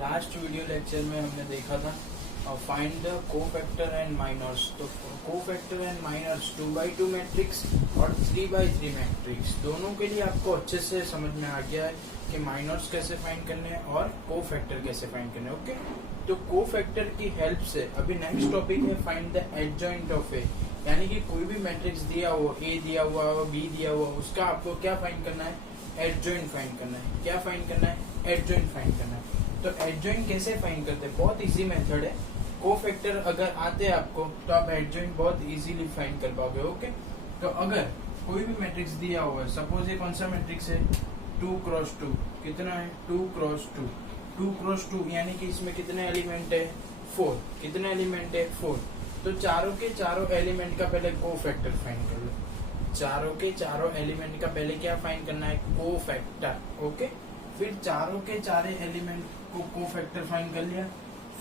Last video lecture में हमने देखा था find the cofactor and minors. तो cofactor and minors 2x2 matrix और 3x3 मैट्रिक्स दोनों के लिए आपको अच्छे से समझ में आ गया है कि माइनर्स कैसे फाइंड करने हैं और कोफैक्टर कैसे फाइंड करने हैं। ओके, तो कोफैक्टर की हेल्प से अभी नेक्स्ट टॉपिक है find the adjoint of A, यानी कि कोई भी मैट्रिक्स दिया हो, ए दिया हुआ हो, बी दिया हुआ, उसका आपको क्या फाइंड करना है? एडजॉइंट फाइंड करना है। क्या फाइंड करना है? एडजॉइंट फाइंड करना है। तो एडजॉइंट कैसे फाइंड करते हैं? बहुत इजी मेथड है। कोफैक्टर अगर आते हैं आपको तो आप एडजॉइंट बहुत इजीली फाइंड कर पाओगे। ओके, तो अगर कोई भी मैट्रिक्स दिया हुआ है, सपोज ये कौन सा मैट्रिक्स है? 2x2। कितना है? 2x2। 2x2 यानी कि इसमें कितने एलिमेंट है? 4। कितने एलिमेंट है? 4। तो चारों के चारों एलिमेंट का पहले कोफैक्टर फाइंड कर लो। चारों के चारों एलिमेंट का पहले क्या फाइंड करना है? कोफैक्टर। ओके, फिर चारों के चारे एलिमेंट को कोफैक्टर फाइंड कर लिया,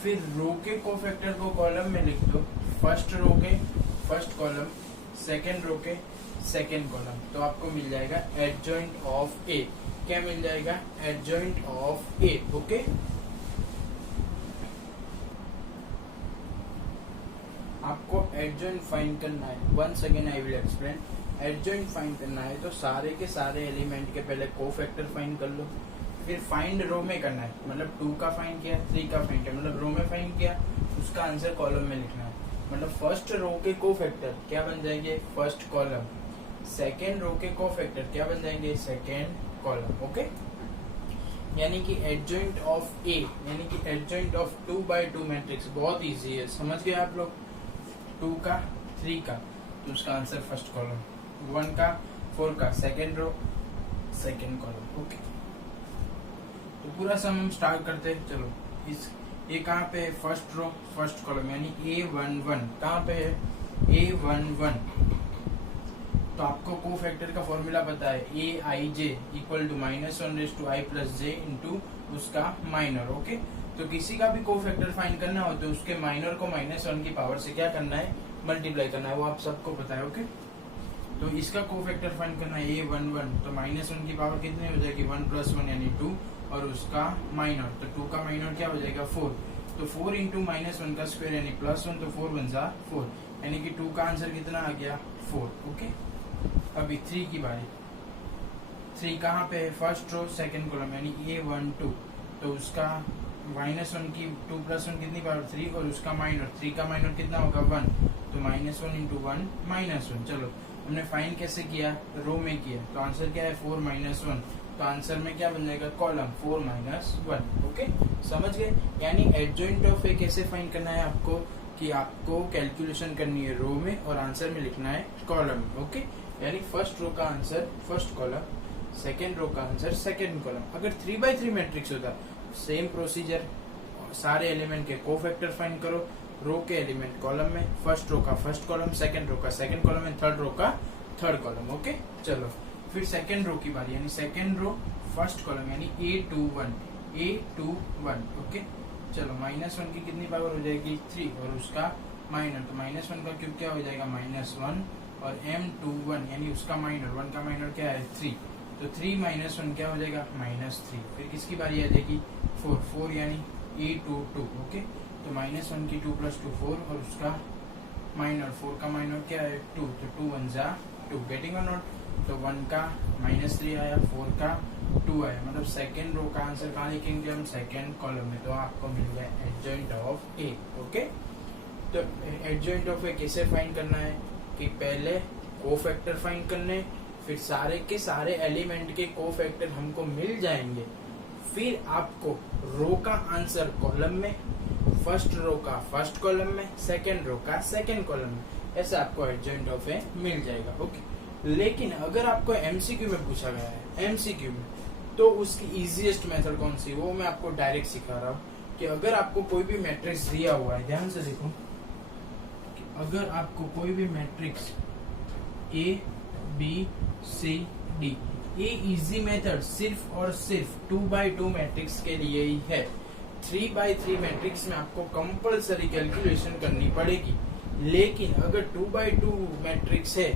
फिर रो के कोफैक्टर को कॉलम में लिख दो। फर्स्ट रो के फर्स्ट कॉलम, सेकेंड रो के सेकेंड कॉलम, तो आपको मिल जाएगा एडजॉइंट ऑफ ए। क्या मिल जाएगा? Adjoint of A. ओके, आपको एडजॉइंट फाइंड करना है। Once again I will explain. Adjoint find करना है तो सारे के सारे एलिमेंट के पहले कोफैक्टर फाइंड कर लो, फिर फाइंड रो में करना है। मतलब 2 का फाइंड किया, 3 का फाइंड किया, मतलब रो में फाइंड किया, उसका आंसर कॉलम में लिखना है। मतलब फर्स्ट रो के कोफैक्टर क्या बन जाएंगे? First column. सेकेंड रो के कोफैक्टर क्या बन जाएंगे? Second column. ओके, यानी कि एडजॉइंट ऑफ ए यानी कि एडजॉइंट ऑफ 2x2 मैट्रिक्स बहुत इजी है। समझ गए आप लोग? 2 का 3 का तो उसका आंसर फर्स्ट कॉलम, 1 का 4 का second row second column. Okay, तो पूरा सम हम स्टार्ट करते हैं। चलो, इस ये कहाँ पे है? फर्स्ट रो फर्स्ट कॉलम, यानी A11 कहाँ पे है? A11। तो आपको कोफैक्टर का फॉर्मूला पता है, Aij equal to -1/i+j into उसका माइनर। ओके, तो किसी का भी कोफैक्टर फाइंड करना हो तो उसके माइनर को -1 की पावर से क्या करना है? मल्टीप्लाई करना है। वो आप सबको पता है। ओके, तो इसका कोफैक्टर फाइंड करना है A11, तो -1 की पावर कितनी हो जाएगी? 1 + 1 यानी 2, और उसका माइनर, तो 2 का माइनर क्या हो जाएगा? 4। तो 4 इंटू -1 का स्क्वायर यानी +1, तो 4 × 4, यानी कि 2 का आंसर कितना आ गया? 4। ओके, अभी 3 की बारी। 3 कहाँ पे है? फर्स्ट रो सेकेंड कॉलम, यानी A12, तो उसका -1 की 2 + 1 कितनी पावर? 3, और उसका माइनर, 3 का माइनर कितना होगा? 1, तो -1 इंटू 1 -1। चलो, हमने फाइंड कैसे किया? रो में किया, तो आंसर क्या है? 4 - 1, तो आंसर में क्या बन जाएगा? कॉलम 4 - 1। ओके, समझ गए? यानी एडजॉइंट ऑफ ए कैसे फाइंड करना है आपको, कि आपको कैलकुलेशन करनी है रो में और आंसर में लिखना है कॉलम। ओके, यानी फर्स्ट रो का answer first column, second row का आंसर सेकेंड कॉलम। अगर 3x3 मैट्रिक्स होता, सेम प्रोसीजर, सारे एलिमेंट के कोफैक्टर फाइंड करो, रो के एलिमेंट कॉलम में, फर्स्ट रो का फर्स्ट कॉलम, सेकंड रो का सेकंड कॉलम में, थर्ड रो का थर्ड कॉलम। ओके, चलो, फिर सेकंड रो की बारी, यानी सेकंड रो फर्स्ट कॉलम, यानी A21। ओके, चलो, -1 की कितनी पावर हो जाएगी? 3, और उसका माइनर, तो -1 का क्यूब क्या हो जाएगा? -1, और M21 यानी उसका माइनर, 1 का माइनर क्या है? 3, तो 3 - 1 क्या हो जाएगा? -3। फिर किसकी बारी आ जाएगी? 4 यानी A22। ओके, तो -1 की 2 + 2 4, और उसका माइनर, 4 का माइनर क्या है? 2, तो 2 × 2। गेटिंग और नॉट? तो 1 का -3 आया, 4 का 2 आया, मतलब सेकेंड रो का आंसर कहाँ लिखेंगे हम? सेकेंड कॉलम में। तो आपको मिल गया एडजॉइंट ऑफ ए। ओके, तो एडजॉइंट ऑफ ए कैसे फाइंड करना है? कि पहले कोफैक्टर फाइंड करने, फिर सारे के सारे एलिमेंट के कोफैक्टर हमको मिल जाएंगे, फिर आपको रो का आंसर कॉलम में, फर्स्ट रो का फर्स्ट कॉलम में, सेकेंड रो का सेकेंड कॉलम में, ऐसे आपको एडजॉइंट ऑफ ए मिल जाएगा। ओके, लेकिन अगर आपको एमसीक्यू में पूछा गया है, एमसीक्यू में, तो उसकी इजीएस्ट मेथड कौन सी? वो मैं आपको डायरेक्ट सिखा रहा हूँ कि अगर आपको कोई भी मैट्रिक्स दिया हुआ है, ध्यान से देखो, अगर आपको कोई भी matrix A B C D, ये इजी मेथड सिर्फ और सिर्फ 2x2 मैट्रिक्स के लिए ही है। 3x3 मैट्रिक्स में आपको कंपलसरी कैलकुलेशन करनी पड़ेगी, लेकिन अगर 2x2 मैट्रिक्स है,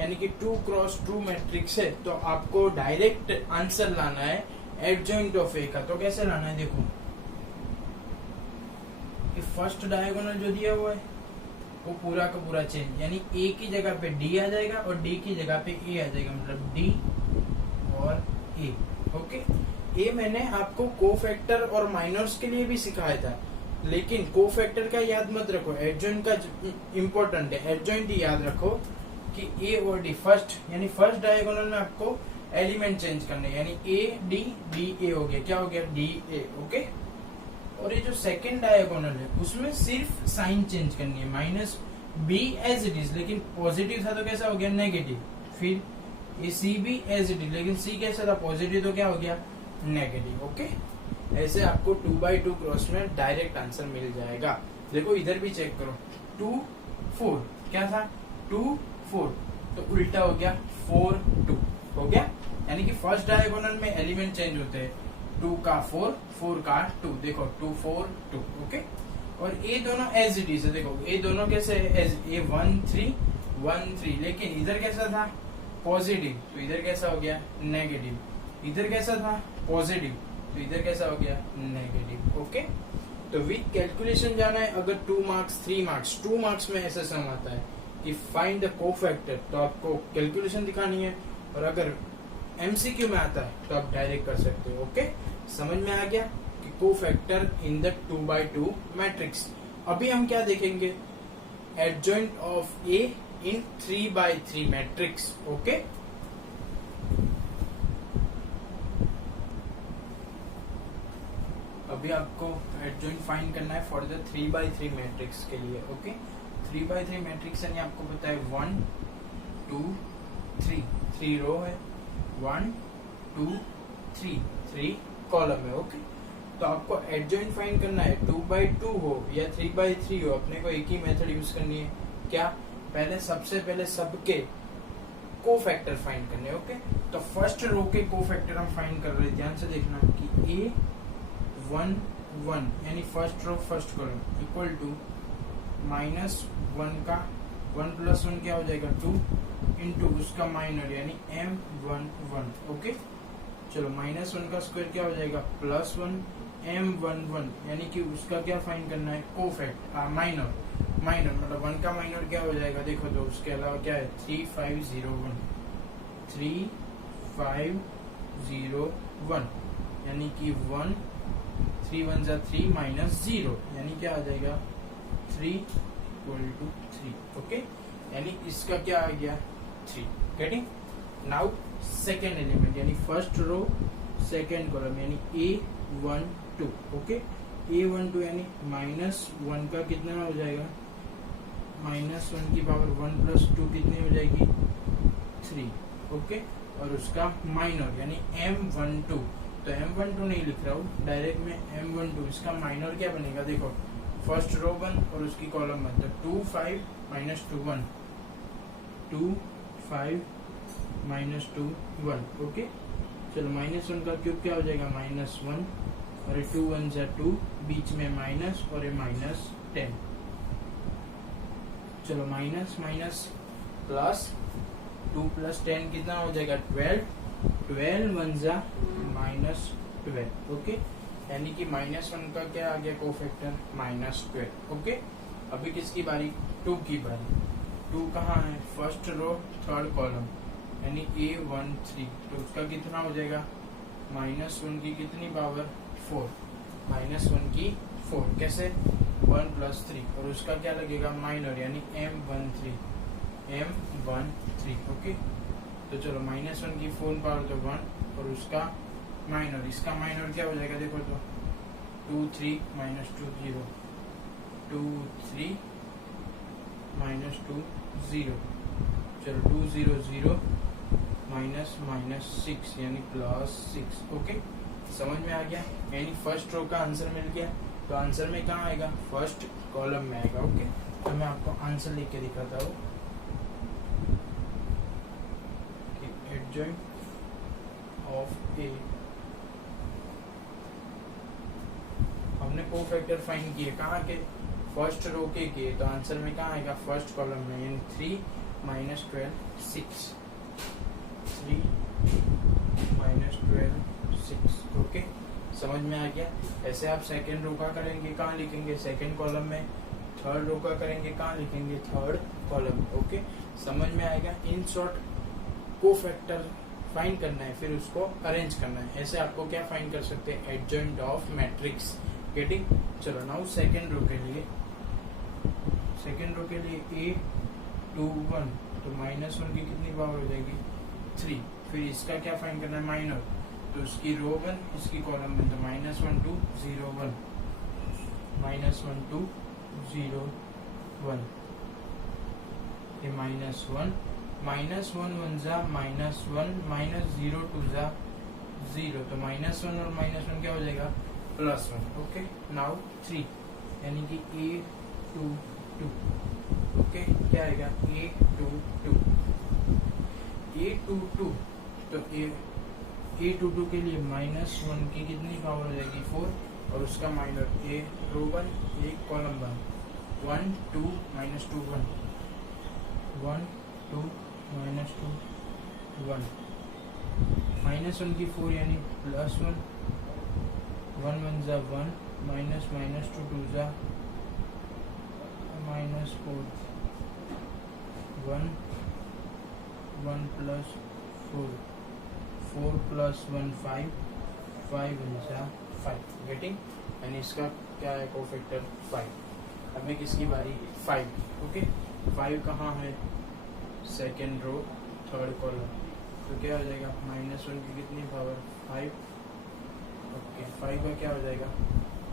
यानी कि 2x2 मैट्रिक्स है, तो आपको डायरेक्ट आंसर लाना है एडजॉइंट ऑफ ए का। तो कैसे लाना है? देखो, फर्स्ट डायगोनल जो दिया हुआ है वो पूरा का पूरा चेंज, यानी ए की जगह पे डी आ जाएगा और डी की जगह पे ए आ जाएगा, मतलब डी और ए। ओके, ये मैंने आपको कोफैक्टर और माइनर्स के लिए भी सिखाया था, लेकिन कोफैक्टर का याद मत रखो, एडजॉइंट का इम्पोर्टेंट है। एडजॉइंट ही याद रखो कि ए और डी फर्स्ट, यानी फर्स्ट डायगोनल में आपको एलिमेंट चेंज करने, यानी ए डी डी ए हो गया, क्या हो गया डी ए। ओके, और ये जो सेकेंड डायगोनल है उसमें सिर्फ साइन चेंज करनी है, minus B as it is, लेकिन पॉजिटिव था तो कैसा हो गया नेगेटिव। फिर ये सी भी एज इट इज, लेकिन सी कैसा था पॉजिटिव, तो क्या हो गया नेगेटिव। ओके, ऐसे आपको 2x2 क्रॉस में डायरेक्ट आंसर मिल जाएगा। देखो इधर भी चेक करो, 2 4 क्या था 2 4, तो उल्टा हो गया 4 2 हो गया, यानी कि फर्स्ट डायगोनल में एलिमेंट चेंज होते हैं, 2 का 4 4 का 2, देखो 2 4 2। ओके, और ये दोनों एज इट इज है, देखो ये दोनों कैसे एज ए 1 3 1 3, लेकिन इधर कैसा था पॉजिटिव, तो इधर कैसा हो गया नेगेटिव, इधर कैसा था पॉजिटिव, तो इधर कैसा हो गया नेगेटिव। ओके, तो विथ कैलकुलेशन जाना है, अगर 2 मार्क्स 3 मार्क्स 2 मार्क्स में ऐसा सम आता है कि फाइंड द कोफैक्टर, तो आपको कैलकुलेशन दिखानी है, और अगर एमसीक्यू में आता है तो आप डायरेक्ट कर सकते हो। ओके, समझ में आ गया कि cofactor in the 2x2 matrix. अभी हम क्या देखेंगे, adjoint of A in 3x3 matrix. Okay, अभी आपको एडजॉइंट फाइंड करना है फॉर द 3x3 मैट्रिक्स के लिए। ओके, 3x3 मैट्रिक्स यानी आपको पता है 1 2 3, 3 रो है, 1 2 3, 3 कॉलम है। ओके, तो आपको एडजॉइंट फाइंड करना है, 2x2 हो या 3x3 हो, अपने को एक ही मेथड यूज करनी है। क्या, पहले सबसे पहले सबके कोफैक्टर फाइंड करने। ओके, तो फर्स्ट रो के कोफैक्टर हम फाइंड कर रहे हैं, ध्यान से देखना कि ए 1 1, यानी first row first column equal to -1 का 1 + 1 क्या हो जाएगा 2 इंटू उसका माइनर यानी m11। ओके, चलो -1 का स्क्वायर क्या हो जाएगा +1 m11, यानी कि उसका क्या फाइंड करना है कोफैक्ट माइनर, मतलब 1 का माइनर क्या हो जाएगा, देखो तो उसके अलावा क्या है 3501 3501, यानी कि 1 3 1 जा 3 -0, यानी क्या आ जाएगा 3 = 3। ओके, यानी इसका क्या आ गया 3। गेटिंग, नाउ सेकेंड एलिमेंट यानी फर्स्ट रो सेकेंड कॉलम यानी A12। ओके, A12 यानी -1 का कितना हो जाएगा, -1 की पावर 1 + 2 कितनी हो जाएगी 3। ओके, और उसका माइनर यानी M12, तो M12 नहीं लिख रहा हूँ डायरेक्ट में M12, इसका माइनर क्या बनेगा, देखो फर्स्ट रो 1 और उसकी कॉलम 1, तो 2 5 -2 1 2 5 -2 1। ओके, चलो -1 का क्यूब क्या हो जाएगा -1, और 2 1 जा 2, बीच में माइनस और ये -10। चलो माइनस माइनस प्लस 2 + 10 कितना हो जाएगा 12, 12 1 जा -12। ओके, यानी कि -1 का क्या आ गया कोफैक्टर -12। ओके, अभी किसकी बारी 2 की बारी, 2 कहाँ है फर्स्ट रो थर्ड कॉलम यानी A13, तो उसका कितना हो जाएगा -1 की कितनी पावर 4, -1 की 4, कैसे 1 + 3, और उसका क्या लगेगा माइनर यानी M13। ओके, तो चलो -1 की 4 पावर तो 1, और उसका माइनर, इसका माइनर क्या हो जाएगा देखो तो 2 3 -2 0 2 3 -2 0, चलो 2 0 0 -6 यानी +6। ओके, समझ में आ गया, यानी फर्स्ट रो का आंसर मिल गया, तो आंसर में कहाँ आएगा फर्स्ट कॉलम में आएगा। ओके, तो मैं आपको आंसर लिख के दिखाता हूँ, एडजॉइंट ऑफ ए, हमने कोफैक्टर फाइंड किए कहाँ के फर्स्ट रो के किए, तो आंसर में कहाँ आएगा फर्स्ट कॉलम में, यानी 3 -12 6 3 -12 6। ओके, समझ में आ गया? ऐसे आप सेकेंड रो का करेंगे, कहाँ लिखेंगे? सेकेंड कॉलम में। थर्ड रो का करेंगे, कहाँ लिखेंगे? Third column. ओके, समझ में आएगा? इन शॉर्ट कोफैक्टर फाइंड करना है, फिर उसको अरेंज करना है। ऐसे आपको क्या फाइंड कर सकते हैं? Adjoint of matrix. गेटिंग? चलो नाउ सेकेंड रो के लिए A21, तो -1 की कितनी पावर हो जाएगी? 3। फिर इसका क्या फाइंड करना है? माइनर, तो इसकी रो 1, इसकी कॉलम 1, तो -1 2 0 1, -1 2 0 1, ये -1 -1 1 जा -1 -0 2 जा 0, तो -1 और -1 क्या हो जाएगा? +1। ओके, नाउ 3 यानी कि A22। ओके, क्या आएगा? A22, तो A22 के लिए -1 की कितनी पावर हो जाएगी? 4, और उसका minor A row 1, A column 1, 1 2 -2 1, 1 2 -2 1, -1 की 4 यानी +1, 1 1 जा 1, -2 2 जा -4, 1 1 + 4, 4 + 1 5, 5 1 जा 5। गेटिंग? यानी इसका क्या है? कोफैक्टर 5। हमें किसकी बारी? 5। ओके, 5 कहाँ है? सेकेंड रो, थर्ड कॉलम, तो क्या हो जाएगा? -1 की कितनी पावर? 5। ओके, 5 का क्या हो जाएगा?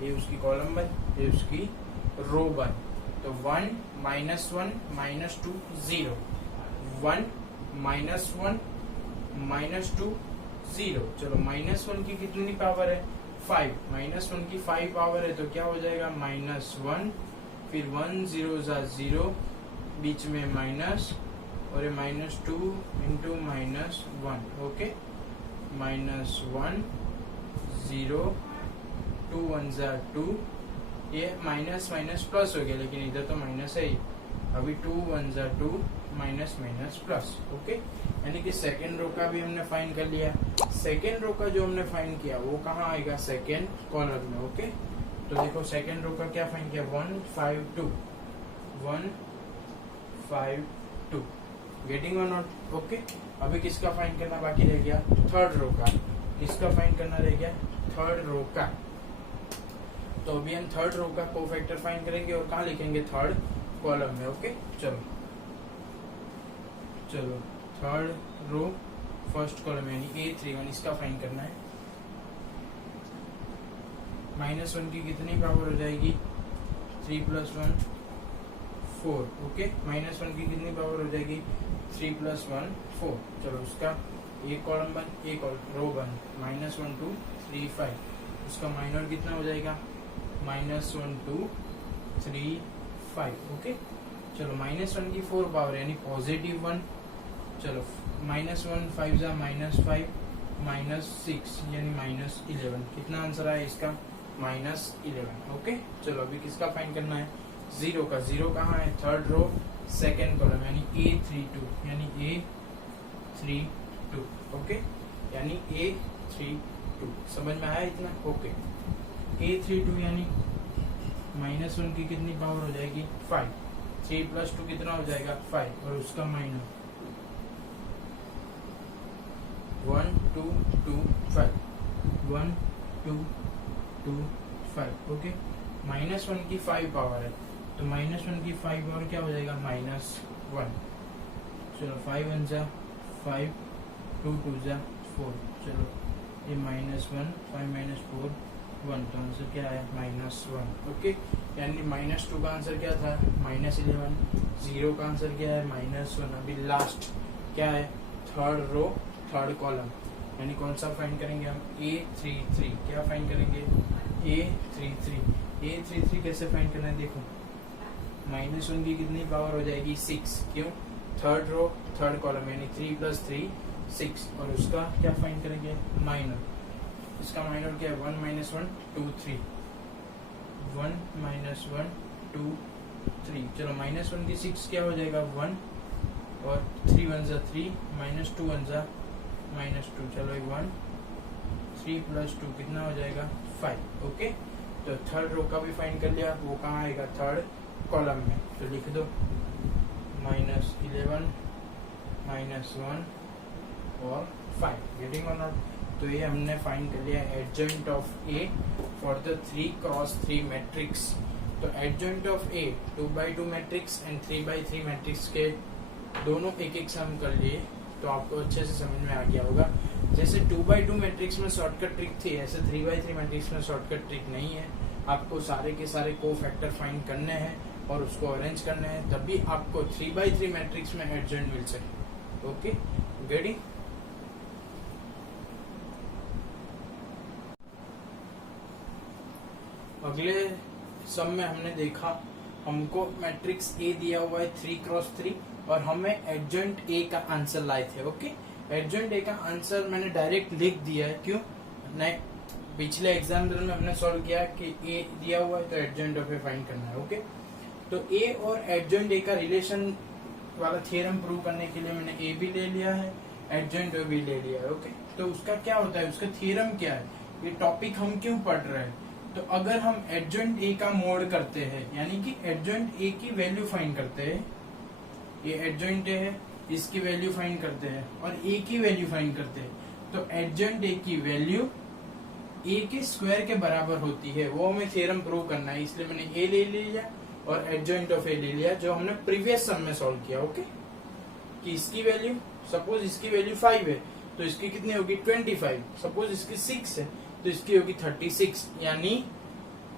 ये उसकी कॉलम 1, ये उसकी रो 1, तो 1 -1 -2 0, 1 -1 -2 0। चलो -1 की कितनी पावर है? 5। -1 की 5 पावर है, तो क्या हो जाएगा? -1, फिर 1 0 जा 0, बीच में माइनस, और ये -2 इंटू -1। ओके, -1 0 2 1 जा 2, ये माइनस माइनस प्लस हो गया, लेकिन इधर तो माइनस है ही। अभी 2 1 जा 2, माइनस माइनस प्लस। ओके, यानी कि सेकेंड रो का भी हमने फाइंड कर लिया। सेकेंड रो का जो हमने फाइंड किया वो कहाँ आएगा? सेकेंड कॉलम में। ओके, तो देखो सेकेंड रो का क्या फाइंड किया? 1 5 2, 1 5 2। गेटिंग और नॉट? ओके, अभी किसका फाइंड करना बाकी रह गया? थर्ड रो का। किसका फाइंड करना रह गया? थर्ड रो का। तो अभी हम थर्ड रो का कोफैक्टर फाइंड करेंगे, और कहाँ लिखेंगे? थर्ड कॉलम में। ओके, चलो थर्ड रो फर्स्ट कॉलम यानी A31, इसका फाइंड करना है। -1 की कितनी पावर हो जाएगी? 3 + 1 4। ओके, -1 की कितनी पावर हो जाएगी? 3 + 1 4। चलो उसका एक कॉलम 1, एक रो 1, -1 2 3 5, उसका माइनर कितना हो जाएगा? -1 2 3 5। ओके, चलो -1 की 4 पावर यानी +1। चलो -1 5 जा -5, -6 यानी -11। कितना आंसर आया इसका? -11। ओके, चलो अभी किसका फाइंड करना है? 0 का। 0 कहाँ है? थर्ड रो सेकेंड कॉलम यानी A32, यानी A32। ओके, यानी A32। समझ में आया इतना? ओके, A32 यानी -1 की कितनी पावर हो जाएगी? 5। 3 + 2 कितना हो जाएगा? 5, और उसका माइनर 1 2 2 5, 1 2 2 5। ओके, -1 की 5 पावर है, तो -1 की 5 पावर क्या हो जाएगा? -1। चलो 5 1 जा 5, 2 2 जा 4। चलो ये -1 5 - 4 1, तो आंसर क्या आया? -1। ओके, यानी -2 का आंसर क्या था? -11। 0 का आंसर क्या है? -1। अभी लास्ट क्या है? थर्ड रो थर्ड कॉलम, यानी कौन सा फाइंड करेंगे हम? A33। क्या फाइंड करेंगे? A33। A33 कैसे फाइंड करना है? देखो -1 की कितनी पावर हो जाएगी? 6। क्यों? थर्ड रो थर्ड कॉलम यानी 3 + 3 6, और उसका क्या फाइंड करेंगे? माइनर। इसका माइनर क्या है? 1 - 1 2 3, 1 - 1 2 3। चलो -1 की 6 क्या हो जाएगा? 1, और 3 1 जा 3, -2 1 जा -2। चलो 1 3 + 2 कितना हो जाएगा 5। ओके, तो थर्ड रो का भी फाइंड कर लिया, वो कहाँ आएगा थर्ड कॉलम में, तो लिख दो -11 -1 और 5। गेटिंग और नॉट? तो ये हमने फाइंड कर लिया adjoint of A for the 3x3 matrix. तो adjoint of A 2x2 matrix and 3x3 matrix के दोनों एक एक सम कर लिए, तो आपको अच्छे से समझ में आ गया होगा। जैसे 2x2 मैट्रिक्स में शॉर्टकट ट्रिक थी, ऐसे 3x3 मैट्रिक्स में शॉर्टकट ट्रिक नहीं है। आपको सारे के सारे कोफैक्टर फाइंड करने हैं और उसको अरेंज करने हैं, तभी आपको 3x3 मैट्रिक्स में एडजॉइंट मिल सके। Okay, getting? अगले सम में हमने देखा हमको मैट्रिक्स ए दिया हुआ है 3x3 और हमें एडजॉइंट ए का आंसर लाए थे। ओके, एडजॉइंट ए का आंसर मैंने डायरेक्ट लिख दिया है, क्यों? नहीं, पिछले एग्जाम्पल में हमने सॉल्व किया कि ए दिया हुआ है तो एडजॉइंट ऑफ ए फाइंड करना है। ओके, तो ए और एडजॉइंट ए का रिलेशन वाला थ्योरम प्रूव करने के लिए मैंने ए भी ले लिया है, एडजॉइंट ए भी ले लिया है। ओके, तो उसका क्या होता है, उसका थ्योरम क्या है, ये टॉपिक हम क्यों पढ़ रहे हैं? तो अगर हम एडजॉइंट ए का मोड करते हैं, यानी कि एडजॉइंट ए की वैल्यू फाइंड करते हैं, ये एडजॉइंट ए है, इसकी वैल्यू फाइंड करते हैं और ए की वैल्यू फाइंड करते हैं, तो एडजॉइंट ए की वैल्यू ए के स्क्वायर के बराबर होती है। वो हमें थ्योरम प्रूव करना है, इसलिए मैंने ए ले लिया और एडजॉइंट ऑफ ए ले लिया, जो हमने प्रीवियस सम में सॉल्व किया। ओके, कि इसकी वैल्यू, सपोज इसकी वैल्यू 5 है तो इसकी कितनी होगी 25, सपोज इसकी 6 है तो इसकी होगी 36। यानी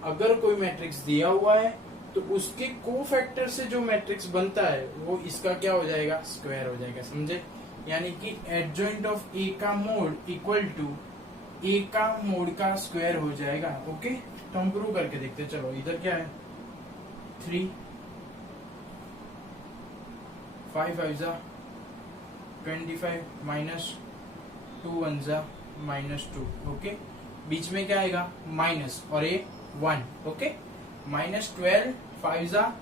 अगर कोई मैट्रिक्स दिया हुआ है तो उसके कोफैक्टर से जो मैट्रिक्स बनता है वो इसका क्या हो जाएगा, स्क्वायर हो जाएगा। समझे? यानी कि एडजॉइंट ऑफ ए का मोड इक्वल टू ए का मोड का स्क्वायर हो जाएगा। ओके, तो हम प्रूव करके देखते हैं। चलो, इधर क्या है 3, 5 5 जा 25 -2 1 जा -2। ओके, बीच में क्या आएगा माइनस और ये 1। ओके, -12 5 जा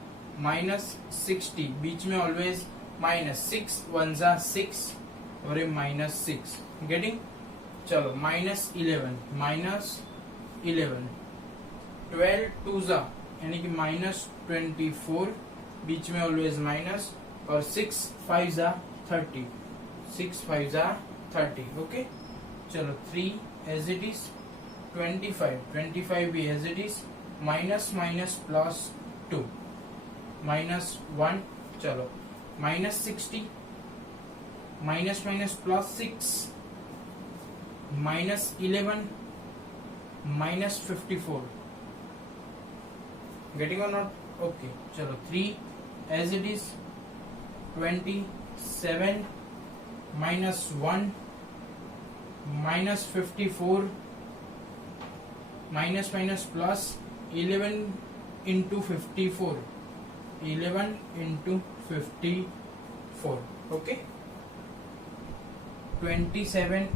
-60, बीच में ऑलवेज -6 1 जा 6 और ये -6। गेटिंग? चलो, -11 12 2 जा यानी कि -24, बीच में ऑलवेज माइनस और 6 5 जा 30, 6 5 जा 30। ओके, चलो 3 एज इट इज, 25 भी एज इट इज, माइनस +2 -1। चलो, -60 -+6 -11 -54। गेटिंग और नॉट? ओके, चलो 3 as it is, 27 -1 -54 +11 into 54, 11 into 54। Okay, 27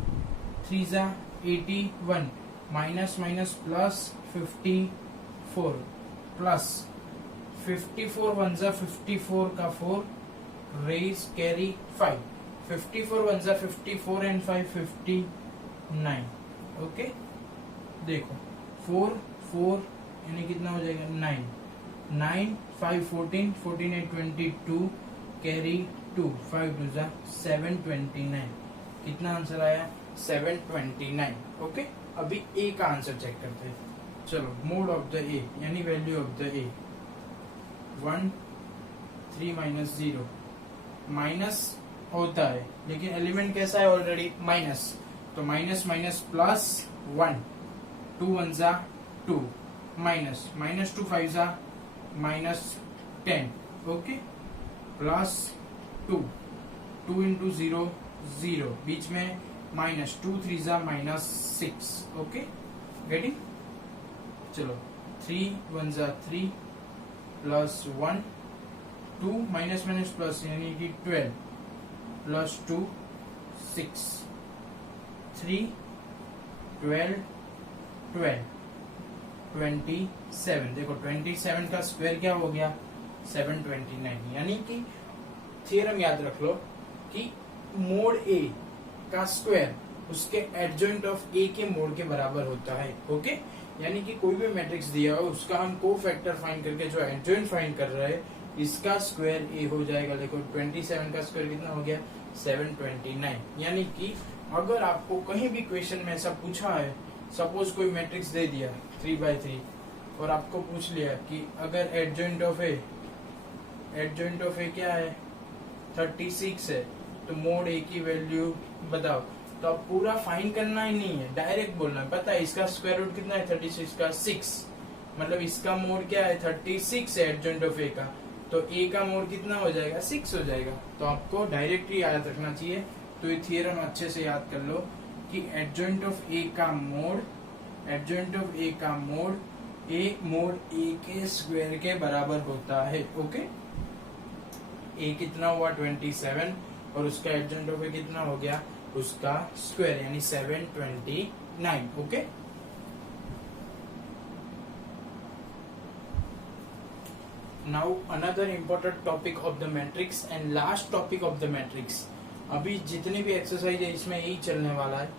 3 जा 81 +54 प्लस 54 1 जा 54 का 4 रेज कैरी 5, 54 1 जा 54 एंड 5 59। ओके, देखो 4 4 यानी कितना हो जाएगा 9 9 5 14 14 8 22 कैरी 2 5 2 जा 729। कितना आंसर आया 729। ओके, अभी ए का आंसर चेक करते हैं। चलो, मोड ऑफ द ए यानी value of the A 1 3 -0 minus होता है, लेकिन एलिमेंट कैसा है ऑलरेडी माइनस, तो माइनस +1 2 1 जा 2 -2 5 जा -10। ओके, +2 2 into 0 0, बीच में -2 3 जा -6। Okay, getting? चलो, 3 1 जा 3 +1 2 प्लस यानी कि 12 +2 6 3 12 12 27। देखो 27 का स्क्वायर क्या हो गया 729। यानी कि थ्योरम याद रख लो कि मोड ए का स्क्वायर उसके एडजॉइंट ऑफ ए के मोड के बराबर होता है। ओके, यानी कि कोई भी मैट्रिक्स दिया हो उसका हम कोफैक्टर फाइंड करके जो एडजॉइंट फाइंड कर रहे हैं इसका स्क्वायर ए हो जाएगा। देखो 27 का स्क्वायर कितना हो गया 729। यानी कि अगर आपको कहीं भी क्वेश्चन में ऐसा पूछा है, सपोज कोई मैट्रिक्स दे दिया 3x3 और आपको पूछ लिया कि अगर एडजॉइंट ऑफ ए क्या है 36 है तो मोड ए की वैल्यू बताओ, तो अब पूरा फाइंड करना ही नहीं है, डायरेक्ट बोलना है। पता है इसका स्क्वायर रूट कितना है 36 का 6, मतलब इसका मोड क्या है 36 है एडजॉइंट ऑफ ए का, तो ए का मोड कितना हो जाएगा 6 हो जाएगा। तो आपको डायरेक्ट ही याद रखना चाहिए। तो ये थियरम अच्छे से याद कर लो कि एडजॉइंट ऑफ ए का मोड ए मोड ए के स्क्वायर के बराबर होता है। ओके, ए कितना हुआ 27 और उसका एडजॉइंट ऑफ ए कितना हो गया उसका स्क्वायर यानी 729। Okay, now another important topic of the matrix and last topic of the matrix. अभी जितनी भी एक्सरसाइज है इसमें यही चलने वाला है।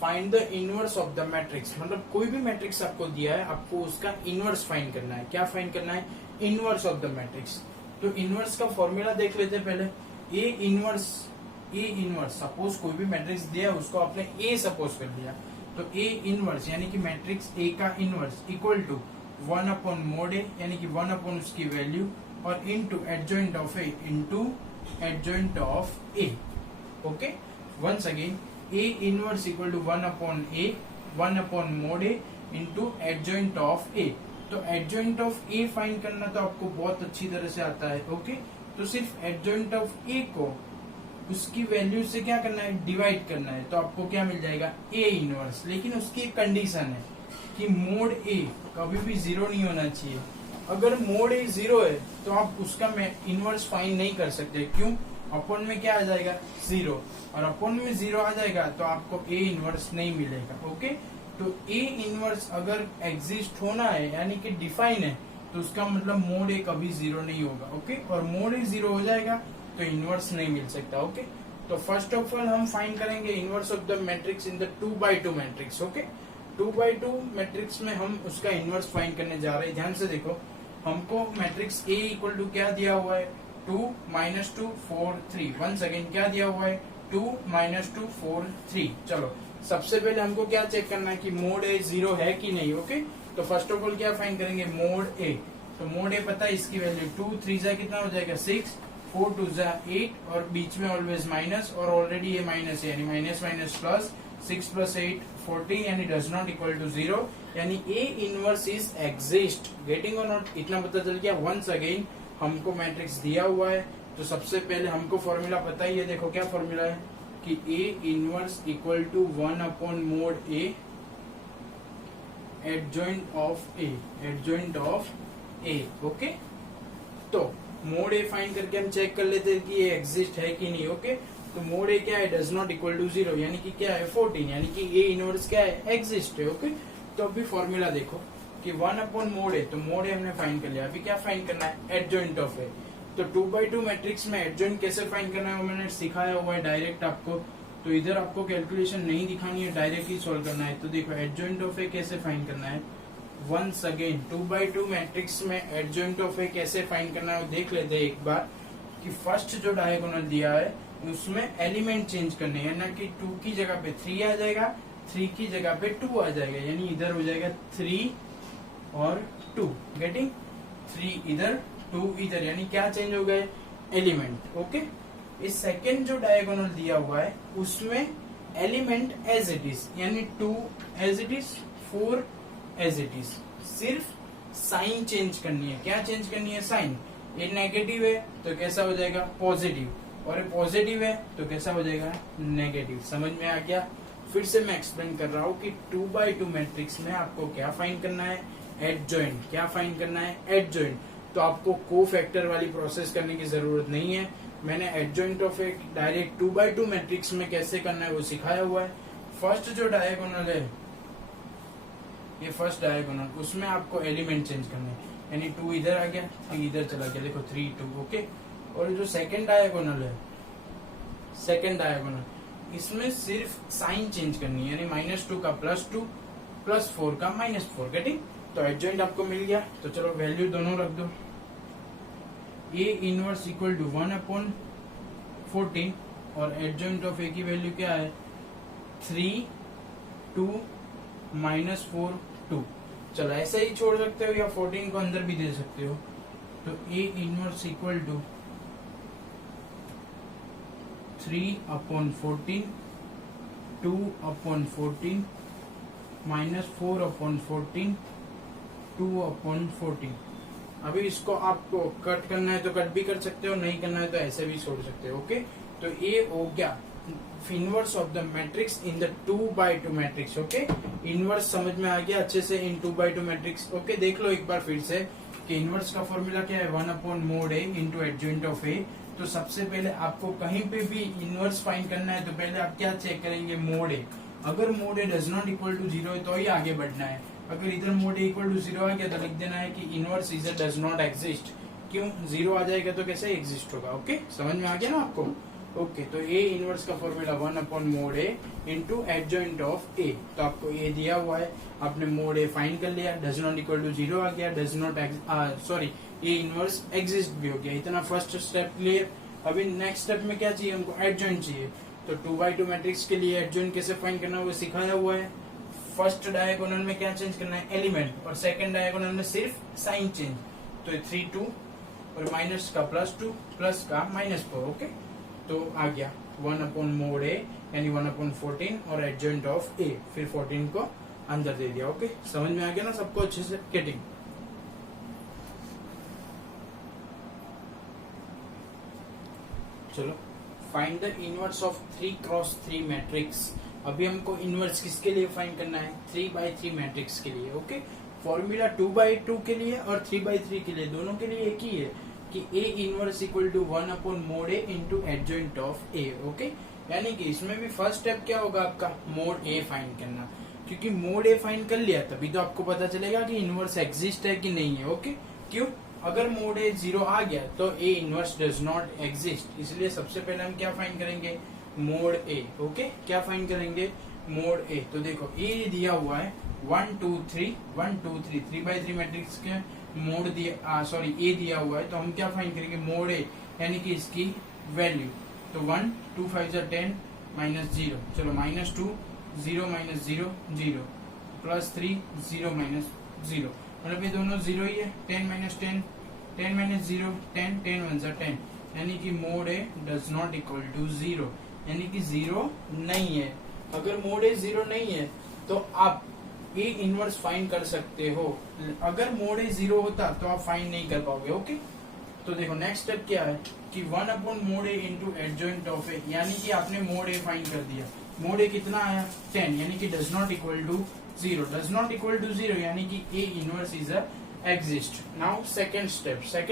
Find the inverse of the matrix, मतलब कोई भी मैट्रिक्स आपको दिया है आपको उसका इनवर्स फाइंड करना है। क्या फाइंड करना है? Inverse of the matrix. तो इनवर्स का फॉर्मूला देख लेते हैं पहले। ए इनवर्स सपोज कोई भी मैट्रिक्स दिया उसको आपने ए सपोज कर दिया, तो ए इनवर्स यानी कि मैट्रिक्स ए का inverse equal to 1 upon mod A यानी कि 1 अपॉन उसकी वैल्यू और into adjoint of A into adjoint of A. Okay, once again A inverse equal to 1 upon mod A into adjoint of A. तो adjoint of A find करना तो आपको बहुत अच्छी तरह से आता है। ओके, तो सिर्फ एडजॉइंट ऑफ ए को उसकी वैल्यू से क्या करना है डिवाइड करना है, तो आपको क्या मिल जाएगा ए इनवर्स। लेकिन उसकी एक कंडीशन है कि मोड ए कभी भी 0 नहीं होना चाहिए। अगर मोड ए 0 है तो आप उसका इनवर्स फाइंड नहीं कर सकते। क्यों? अपॉन में क्या आ जाएगा 0, और अपॉन में 0 आ जाएगा तो आपको ए इनवर्स नहीं मिलेगा। ओके, तो ए इनवर्स अगर एग्जिस्ट होना है यानी कि डिफाइन है तो उसका मतलब मोड ए कभी 0 नहीं होगा। ओके, और मोड ए 0 हो जाएगा तो इनवर्स नहीं मिल सकता। ओके, तो फर्स्ट ऑफ ऑल हम फाइंड करेंगे inverse of the matrix in the 2x2 matrix. Okay, 2x2 matrix में हम उसका इनवर्स फाइंड करने जा रहे हैं। ध्यान से देखो, हमको मैट्रिक्स ए इक्वल टू क्या दिया हुआ है 2 -2 4 3। वंस अगेन क्या दिया हुआ है 2 -2 4 3। चलो सबसे पहले हमको क्या चेक करना है कि मोड ए 0 है कि नहीं। ओके, तो फर्स्ट ऑफ ऑल क्या फाइंड करेंगे मोड ए। तो मोड ए पता है इसकी वैल्यू 2 3 जा कितना हो जाएगा 6, 4 2 जा 8 और बीच में ऑलवेज माइनस, और ऑलरेडी ये माइनस है यानी माइनस माइनस प्लस 6 + 8 40 यानी डज नॉट इक्वल टू 0, यानी ए इनवर्स इज एग्जिस्ट। गेटिंग और नॉट, इतना पता चल गया। वंस अगेन हमको मैट्रिक्स दिया हुआ है तो सबसे पहले हमको फॉर्मूला पता ही है। देखो क्या फॉर्मूला है कि A inverse equal to 1 upon mod A adjoint of A. Okay, तो मोड ए फाइंड करके हम चेक कर लेते हैं कि ये एग्जिस्ट है कि नहीं। ओके, तो मोड ए क्या है डज नॉट इक्वल टू 0 यानी कि क्या है 14, यानी कि ए इनवर्स क्या है एग्जिस्ट है। ओके, तो अभी फॉर्मूला देखो कि 1 अपॉन मोड ए, तो मोड ए हमने फाइंड कर लिया। अभी क्या फाइंड करना है एडजॉइंट ऑफ ए। तो 2x2 मैट्रिक्स में एडजॉइंट कैसे फाइंड करना है वो मैंने सिखाया हुआ है डायरेक्ट आपको, तो इधर आपको कैलकुलेशन नहीं दिखानी है, डायरेक्ट ही सोल्व करना है। तो देखो एडजॉइंट ऑफ ए कैसे फाइंड करना है। वंस अगेन 2x2 मैट्रिक्स में एडजॉइंट ऑफ ए कैसे फाइंड करना है वो देख लेते हैं एक बार। कि फर्स्ट जो डायगोनल दिया है उसमें एलिमेंट चेंज करने हैं ना, कि 2 की जगह पे 3 आ जाएगा, 3 की जगह पे 2 आ जाएगा, यानी इधर हो जाएगा 3 और 2। गेटिंग, 3 इधर 2 इधर, यानी क्या चेंज हो गए एलिमेंट। ओके, इस सेकेंड जो डायगोनल दिया हुआ है उसमें एलिमेंट एज इट इज, यानी 2 as it is 4 as it is, सिर्फ साइन चेंज करनी है। क्या चेंज करनी है? साइन। ये नेगेटिव है तो कैसा हो जाएगा पॉजिटिव, और ये पॉजिटिव है तो कैसा हो जाएगा नेगेटिव। समझ में आ गया? फिर से मैं एक्सप्लेन कर रहा हूँ कि 2x2 मैट्रिक्स में आपको क्या फाइंड करना है एडजॉइंट। क्या फाइंड करना है एडजॉइंट। तो आपको कोफैक्टर वाली प्रोसेस करने की जरूरत नहीं है। मैंने एडजॉइंट ऑफ एक डायरेक्ट 2x2 मैट्रिक्स में कैसे करना है वो सिखाया हुआ है। फर्स्ट जो डायगोनल है, ये फर्स्ट डायगोनल, उसमें आपको एलिमेंट चेंज करना है, यानी 2 इधर आ गया, 3 इधर चला गया। देखो 3 2। ओके, और जो सेकंड डायगोनल है, सेकंड डायगोनल इसमें सिर्फ साइन चेंज करनी है, यानी -2 का +2 +4 का -4, गेटिंग। तो एडजॉइंट आपको मिल गया। तो चलो वैल्यू दोनों रख दो। ए इनवर्स इक्वल टू 1/14 और एडजॉइंट ऑफ ए की वैल्यू क्या है 3 2 -4 2। चलो ऐसे ही छोड़ सकते हो या 14 को अंदर भी दे सकते हो। तो ए इनवर्स इक्वल टू 3/14 2/14 -4/14 2/14। अभी इसको आपको कट करना है तो कट भी कर सकते हो, नहीं करना है तो ऐसे भी छोड़ सकते हो। ओके, तो ये हो गया inverse of the matrix in the 2x2 matrix. Okay, inverse समझ में आ गया अच्छे से इन 2x2 मैट्रिक्स। ओके, देख लो एक बार फिर से कि इनवर्स का फॉर्मूला क्या है 1/mod A into adjoint of A। तो सबसे पहले आपको कहीं पे भी इनवर्स फाइंड करना है तो पहले आप क्या चेक करेंगे mod A। अगर mod A does not equal to 0 है तो ही आगे बढ़ना है। अगर इधर mod A इक्वल टू 0 आ गया तो लिख देना है कि inverse is does not exist. क्यों, 0 आ जाएगा तो कैसे एग्जिस्ट होगा। ओके, समझ में आ गया ना आपको। ओके, तो ए इनवर्स का formula 1/mod A into adjoint of A. तो आपको ए दिया हुआ है, आपने mod A फाइंड कर लिया, डज नॉट इक्वल टू 0 आ गया, does not sorry A inverse exist भी हो गया। इतना फर्स्ट स्टेप क्लियर। अभी नेक्स्ट स्टेप में क्या चाहिए हमको, एडजॉइंट चाहिए। तो 2x2 मैट्रिक्स के लिए एडजॉइंट कैसे फाइंड करना है वो सिखाया हुआ है। फर्स्ट डायगोनल में क्या चेंज करना है, एलिमेंट, और सेकंड डायगोनल में सिर्फ साइन चेंज। तो 3 2 और माइनस का +2 प्लस का -4। ओके, तो आ गया 1/mod A यानी 1/14 और एडजॉइंट ऑफ A, फिर 14 को अंदर दे दिया। ओके, समझ में आ गया ना सबको अच्छे से, गेटिंग। चलो find the inverse of 3x3 matrix. अभी हमको इनवर्स किसके लिए फाइंड करना है, 3x3 मैट्रिक्स के लिए। ओके, फॉर्मूला 2x2 के लिए और 3x3 के लिए, दोनों के लिए एक ही है कि A inverse equal to 1/mod A into adjoint of A। ओके, यानी कि इसमें भी फर्स्ट स्टेप क्या होगा आपका, mod A फाइंड करना। क्योंकि mod A फाइंड कर लिया तभी तो आपको पता चलेगा कि इनवर्स एग्जिस्ट है कि नहीं है। ओके, क्यों, अगर mod A 0 आ गया तो A inverse does not exist. इसलिए सबसे पहले हम क्या फाइंड करेंगे, mod A। ओके, क्या फाइंड करेंगे, mod A। तो देखो A दिया हुआ है 1 2 3 1 2 3 3x3 मैट्रिक्स के मोड दिया, सॉरी ए दिया हुआ है। तो हम क्या फाइंड करेंगे, mod A यानी कि इसकी वैल्यू। तो 1 2 5 10 -0। चलो -2 0 -0 0 +3 0 -0, मतलब ये दोनों 0 ही है। 10 - 10 10 - 0 10 10 1 10, यानी कि mod A does not equal to 0, यानी कि 0 नहीं है। अगर mod A 0 नहीं है तो आप ए इनवर्स फाइंड कर सकते हो। अगर mod A 0 होता तो आप फाइंड नहीं कर पाओगे। ओके, तो देखो नेक्स्ट स्टेप क्या है कि 1/mod A into adjoint of A, यानी कि आपने mod A फाइंड कर दिया। mod A कितना आया 10, यानी कि does not equal to 0, does not equal to 0 यानी कि A inverse is a exist. Now second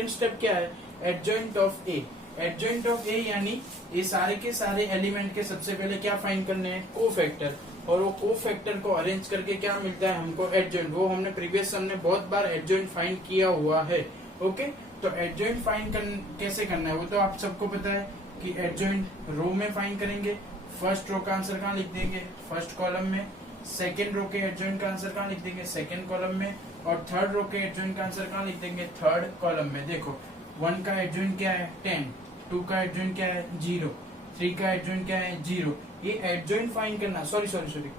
step क्या है, adjoint of A. Adjoint of A यानी ये सारे के सारे एलिमेंट के सबसे पहले क्या फाइंड करने हैं, कोफैक्टर, और वो कोफैक्टर को अरेंज करके क्या मिलता है हमको, एडजॉइंट। वो हमने प्रीवियस हमने बहुत बार एडजॉइंट फाइंड किया हुआ है। ओके, तो एडजॉइंट फाइंड कैसे करना है वो तो आप सबको पता है कि एडजॉइंट रो में फाइंड करेंगे। फर्स्ट रो का आंसर कहाँ लिख देंगे, फर्स्ट कॉलम में। सेकेंड रो के एडजॉइंट का आंसर कहाँ लिख देंगे, सेकेंड कॉलम में। और थर्ड रो के एडजॉइंट का आंसर कहाँ लिख देंगे, थर्ड कॉलम में। देखो 1 का एडजॉइंट क्या है 10, 2 का एडजॉइंट क्या है 0, 3 का एडजॉइंट क्या है 0। ये एडजॉइंट फाइंड करना, सॉरी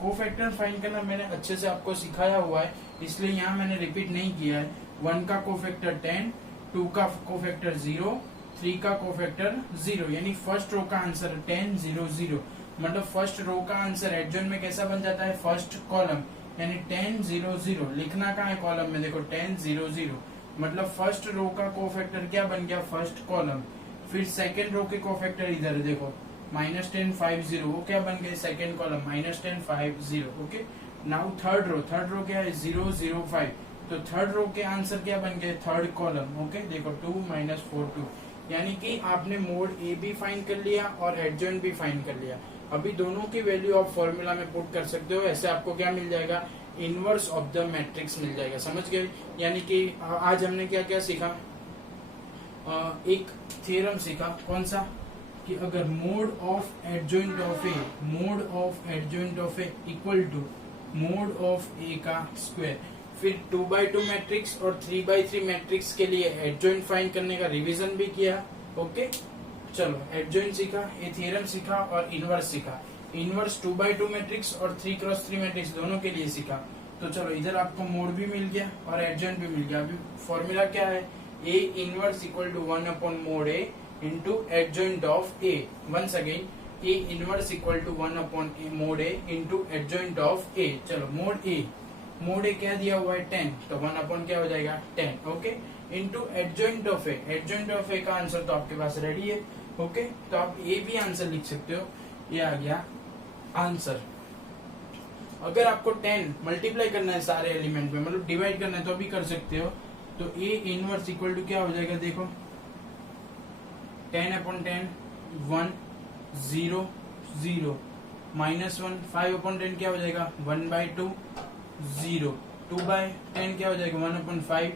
कोफैक्टर फाइंड करना मैंने अच्छे से आपको सिखाया हुआ है, इसलिए यहाँ मैंने रिपीट नहीं किया है। 1 का कोफैक्टर 10, 2 का कोफैक्टर 0, 3 का कोफैक्टर 0, यानी फर्स्ट रो का आंसर 10 0 0। मतलब फर्स्ट रो का आंसर एडजॉइंट में कैसा बन जाता है, फर्स्ट कॉलम, यानी 10 0 0। लिखना कहाँ है, कॉलम में। देखो 10 0 0, मतलब फर्स्ट रो का कोफैक्टर क्या बन गया, फर्स्ट कॉलम। फिर सेकेंड रो के कोफैक्टर इधर देखो -10 5 0, वो क्या बन गए, second column -10 5 0। Okay, now third row क्या है 0 0 5, तो थर्ड रो के आंसर क्या बन गए, थर्ड कॉलम। ओके, देखो 2 -4 2, यानी कि आपने mod A भी फाइंड कर लिया और एडजॉइंट भी फाइंड कर लिया। अभी दोनों की वैल्यू आप फॉर्मूला में पुट कर सकते हो। ऐसे आपको क्या मिल जाएगा, इनवर्स ऑफ द मैट्रिक्स मिल जाएगा। समझ गए, यानी कि आज हमने क्या क्या सीखा, एक थ्योरम सीखा, कौन सा, कि अगर mod of adjoint of A equal to mod of A का स्क्वायर, फिर 2x2 मैट्रिक्स और 3x3 मैट्रिक्स के लिए एडजॉइंट फाइंड करने का रिवीजन भी किया। ओके, चलो एडजॉइंट सीखा, ये थ्योरम सीखा और इनवर्स सीखा। इनवर्स 2x2 मैट्रिक्स और 3x3 मैट्रिक्स दोनों के लिए सीखा। तो चलो इधर आपको मोड भी मिल गया और एडजॉइंट भी मिल गया। अभी फॉर्मूला क्या है, A inverse equal to 1 upon mod A into adjoint of A. Once again A inverse equal to 1 upon mod A into adjoint of A. चलो मोड ए क्या दिया हुआ है 10, तो 1 अपॉन क्या हो जाएगा 10। Okay, into adjoint of A का आंसर तो आपके पास रेडी है। ओके, तो आप ए भी आंसर लिख सकते हो, ये आ गया आंसर। अगर आपको 10 मल्टीप्लाई करना है सारे एलिमेंट में, मतलब डिवाइड करना है तो भी कर सकते हो। तो ए इनवर्स इक्वल टू क्या हो जाएगा, देखो 10 अपॉन 10 1 0 0 माइनस 1, 5 अपॉन 10 क्या हो जाएगा 1/2 0, 2/10 क्या हो जाएगा 1 अपॉन 5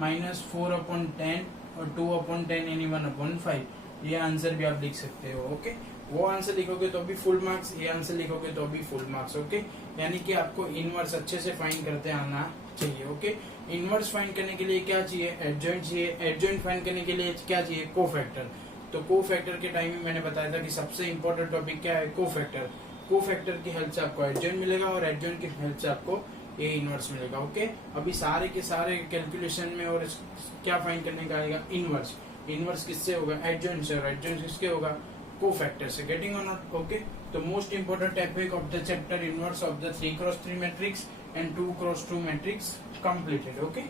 माइनस 4 अपॉन 10 और 2 अपॉन 10 यानी 1 अपॉन 5। ये आंसर भी आप लिख सकते हो। ओके, वो आंसर लिखोगे तो भी फुल मार्क्स, ये आंसर लिखोगे तो भी फुल मार्क्स। ओके, यानी कि आपको इनवर्स अच्छे से फाइंड करते आना चाहिए। ओके, इनवर्स फाइंड करने के लिए क्या चाहिए, एडजॉइंट चाहिए। एडजॉइंट फाइंड करने के लिए क्या चाहिए, कोफैक्टर। तो कोफैक्टर के टाइम में मैंने बताया था कि सबसे इंपॉर्टेंट टॉपिक क्या है, कोफैक्टर। कोफैक्टर की हेल्प से आपको एडजॉइंट मिलेगा और एडजॉइंट की हेल्प से आपको ए इनवर्स मिलेगा। ओके, अभी सारे के सारे कैलकुलेशन में और क्या फाइंड करने का आएगा, इनवर्स। इनवर्स किससे होगा, एडजॉइंट से, और एडजॉइंट किसके होगा, कोफैक्टर से। गेटिंग और नॉट। ओके, तो most important topic of the chapter inverse of the 3x3 matrix and 2x2 matrix completed. Okay.